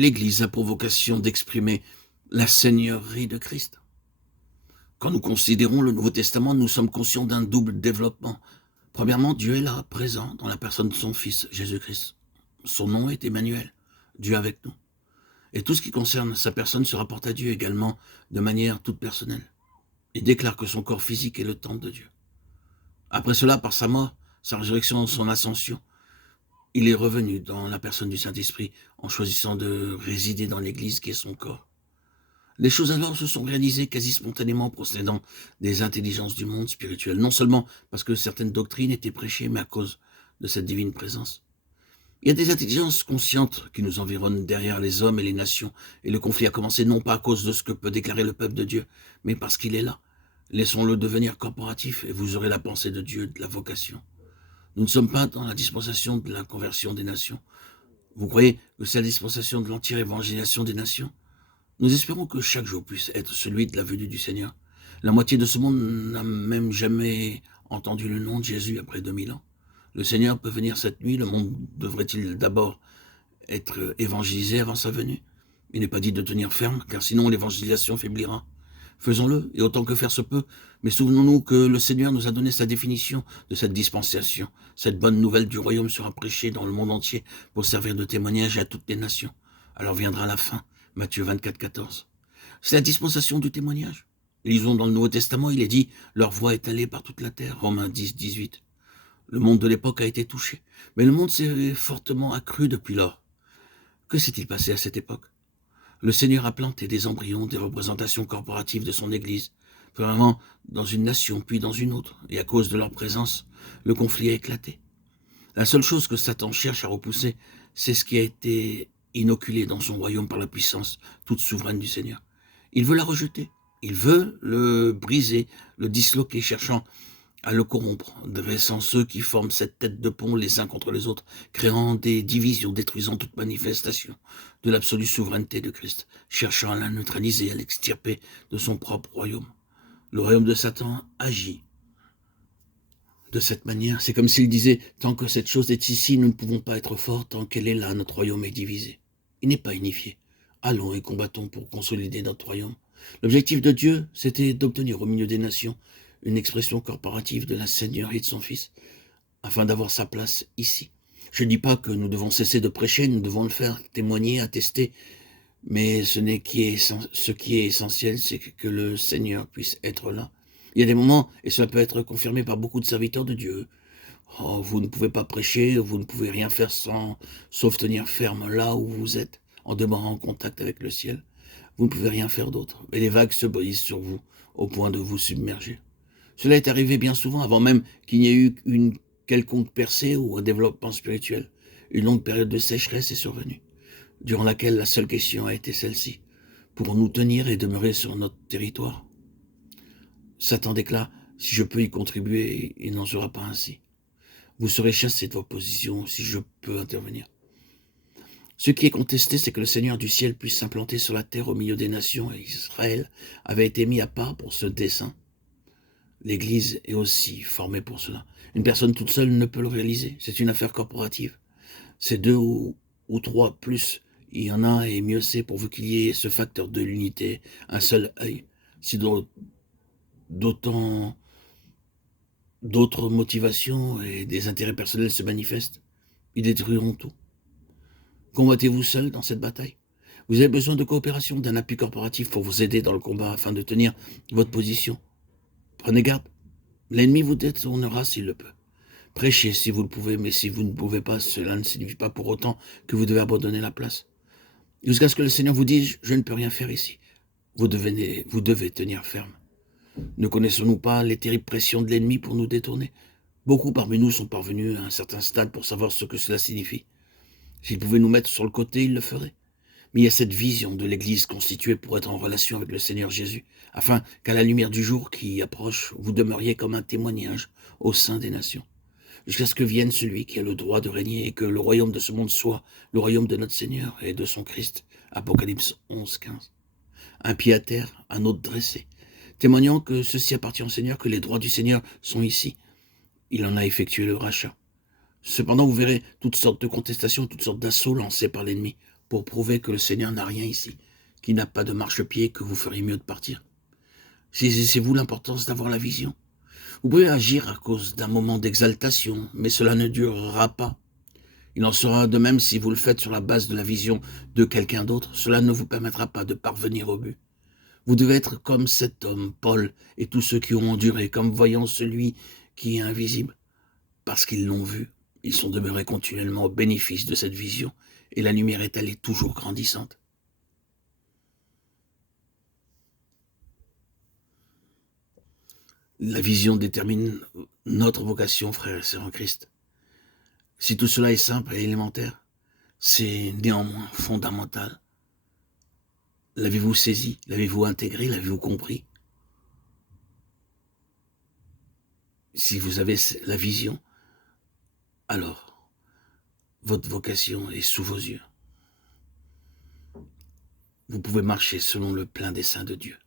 L'Église a pour vocation d'exprimer la seigneurie de Christ. Quand nous considérons le Nouveau Testament, nous sommes conscients d'un double développement. Premièrement, Dieu est là, présent, dans la personne de son Fils, Jésus-Christ. Son nom est Emmanuel, Dieu avec nous. Et tout ce qui concerne sa personne se rapporte à Dieu également, de manière toute personnelle. Il déclare que son corps physique est le temple de Dieu. Après cela, par sa mort, sa résurrection, son ascension, il est revenu dans la personne du Saint-Esprit en choisissant de résider dans l'Église qui est son corps. Les choses alors se sont réalisées quasi spontanément procédant des intelligences du monde spirituel, non seulement parce que certaines doctrines étaient prêchées, mais à cause de cette divine présence. Il y a des intelligences conscientes qui nous environnent derrière les hommes et les nations, et le conflit a commencé non pas à cause de ce que peut déclarer le peuple de Dieu, mais parce qu'il est là. Laissons-le devenir corporatif et vous aurez la pensée de Dieu, de la vocation. Nous ne sommes pas dans la dispensation de la conversion des nations. Vous croyez que c'est la dispensation de l'entière évangélisation des nations? Nous espérons que chaque jour puisse être celui de la venue du Seigneur. La moitié de ce monde n'a même jamais entendu le nom de Jésus après 2000 ans. Le Seigneur peut venir cette nuit, le monde devrait-il d'abord être évangélisé avant sa venue? Il n'est pas dit de tenir ferme, car sinon l'évangélisation faiblira. Faisons-le, et autant que faire se peut, mais souvenons-nous que le Seigneur nous a donné sa définition de cette dispensation. Cette bonne nouvelle du royaume sera prêchée dans le monde entier pour servir de témoignage à toutes les nations. Alors viendra la fin, Matthieu 24, 14. C'est la dispensation du témoignage. Lisons dans le Nouveau Testament, il est dit « Leur voix est allée par toute la terre », Romains 10, 18. Le monde de l'époque a été touché, mais le monde s'est fortement accru depuis lors. Que s'est-il passé à cette époque? Le Seigneur a planté des embryons, des représentations corporatives de son Église, premièrement dans une nation, puis dans une autre, et à cause de leur présence, le conflit a éclaté. La seule chose que Satan cherche à repousser, c'est ce qui a été inoculé dans son royaume par la puissance toute souveraine du Seigneur. Il veut la rejeter, il veut le briser, le disloquer, cherchant à le corrompre, dressant ceux qui forment cette tête de pont les uns contre les autres, créant des divisions, détruisant toute manifestation de l'absolue souveraineté de Christ, cherchant à la neutraliser, à l'extirper de son propre royaume. Le royaume de Satan agit de cette manière. C'est comme s'il disait, tant que cette chose est ici, nous ne pouvons pas être forts, tant qu'elle est là, notre royaume est divisé. Il n'est pas unifié. Allons et combattons pour consolider notre royaume. L'objectif de Dieu, c'était d'obtenir au milieu des nations une expression corporative de la seigneurie de son Fils, afin d'avoir sa place ici. Je ne dis pas que nous devons cesser de prêcher, nous devons le faire, témoigner, attester, mais ce qui est essentiel, c'est que le Seigneur puisse être là. Il y a des moments, et cela peut être confirmé par beaucoup de serviteurs de Dieu, oh, vous ne pouvez pas prêcher, vous ne pouvez rien faire sauf tenir ferme là où vous êtes, en demeurant en contact avec le ciel. Vous ne pouvez rien faire d'autre, et les vagues se brisent sur vous, au point de vous submerger. Cela est arrivé bien souvent, avant même qu'il n'y ait eu une quelconque percée ou un développement spirituel. Une longue période de sécheresse est survenue, durant laquelle la seule question a été celle-ci. Pourrons-nous tenir et demeurer sur notre territoire? Satan déclare, si je peux y contribuer, il n'en sera pas ainsi. Vous serez chassés de vos positions si je peux intervenir. Ce qui est contesté, c'est que le Seigneur du ciel puisse s'implanter sur la terre au milieu des nations, et Israël avait été mis à part pour ce dessein. L'Église est aussi formée pour cela. Une personne toute seule ne peut le réaliser. C'est une affaire corporative. C'est deux ou trois plus. Il y en a et mieux c'est pourvu qu'il y ait ce facteur de l'unité, un seul œil. Si d'autres motivations et des intérêts personnels se manifestent, ils détruiront tout. Combattez-vous seul dans cette bataille? Vous avez besoin de coopération, d'un appui corporatif pour vous aider dans le combat afin de tenir votre position. Prenez garde, l'ennemi vous détournera s'il le peut. Prêchez si vous le pouvez, mais si vous ne pouvez pas, cela ne signifie pas pour autant que vous devez abandonner la place. Jusqu'à ce que le Seigneur vous dise, je ne peux rien faire ici. Vous devez tenir ferme. Ne connaissons-nous pas les terribles pressions de l'ennemi pour nous détourner? Beaucoup parmi nous sont parvenus à un certain stade pour savoir ce que cela signifie. S'il pouvait nous mettre sur le côté, il le ferait. Mais il y a cette vision de l'Église constituée pour être en relation avec le Seigneur Jésus, afin qu'à la lumière du jour qui approche, vous demeuriez comme un témoignage au sein des nations, jusqu'à ce que vienne celui qui a le droit de régner et que le royaume de ce monde soit le royaume de notre Seigneur et de son Christ. Apocalypse 11, 15. Un pied à terre, un autre dressé, témoignant que ceci appartient au Seigneur, que les droits du Seigneur sont ici. Il en a effectué le rachat. Cependant, vous verrez toutes sortes de contestations, toutes sortes d'assauts lancés par l'ennemi. pour prouver que le Seigneur n'a rien ici, qu'il n'a pas de marchepied, que vous feriez mieux de partir. Saisissez-vous l'importance d'avoir la vision. Vous pouvez agir à cause d'un moment d'exaltation, mais cela ne durera pas. Il en sera de même si vous le faites sur la base de la vision de quelqu'un d'autre. Cela ne vous permettra pas de parvenir au but. Vous devez être comme cet homme, Paul, et tous ceux qui ont enduré, comme voyant celui qui est invisible. Parce qu'ils l'ont vu, ils sont demeurés continuellement au bénéfice de cette vision, et la lumière est allée toujours grandissante. La vision détermine notre vocation, frères et sœurs en Christ. Si tout cela est simple et élémentaire, c'est néanmoins fondamental. L'avez-vous saisi? L'avez-vous intégré? L'avez-vous compris? Si vous avez la vision, alors votre vocation est sous vos yeux. Vous pouvez marcher selon le plein dessein de Dieu.